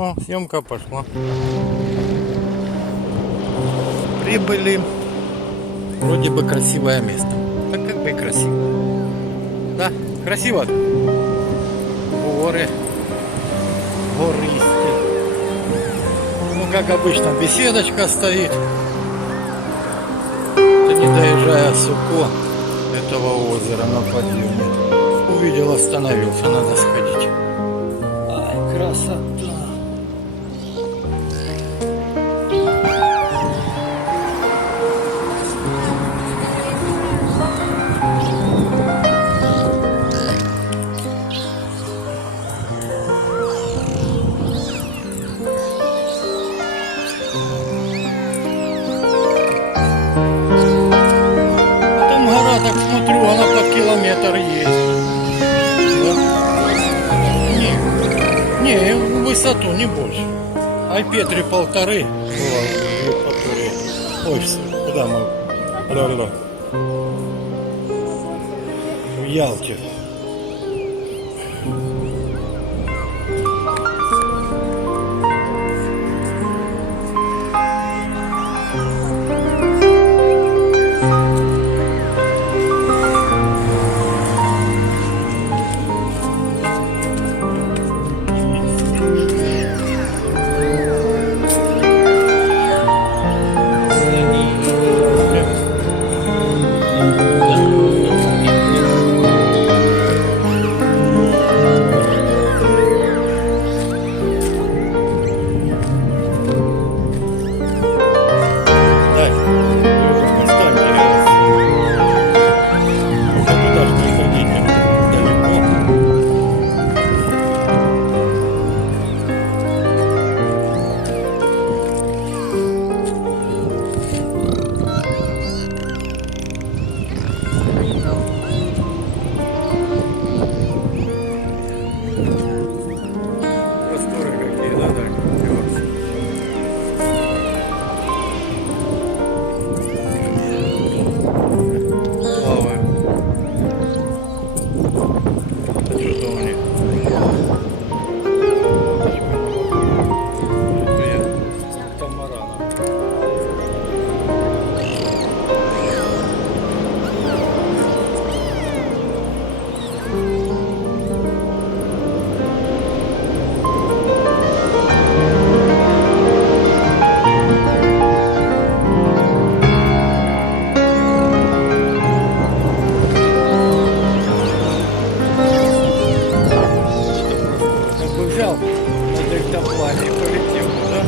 О, съемка пошла. Прибыли. Вроде бы красивое место. Так как бы и красиво. Да, красиво. Горы. Гористы. Ну, как обычно, беседочка стоит. Это не доезжая Сукко этого озера на подъеме. Увидел, остановился, надо сходить. Ай, красота. Так смотрю, она под километр есть. Да? Не, в высоту не больше. Альпетри 1,5. Ой, куда мы? В Ялте. Взял на дельтаплане и полетел, да?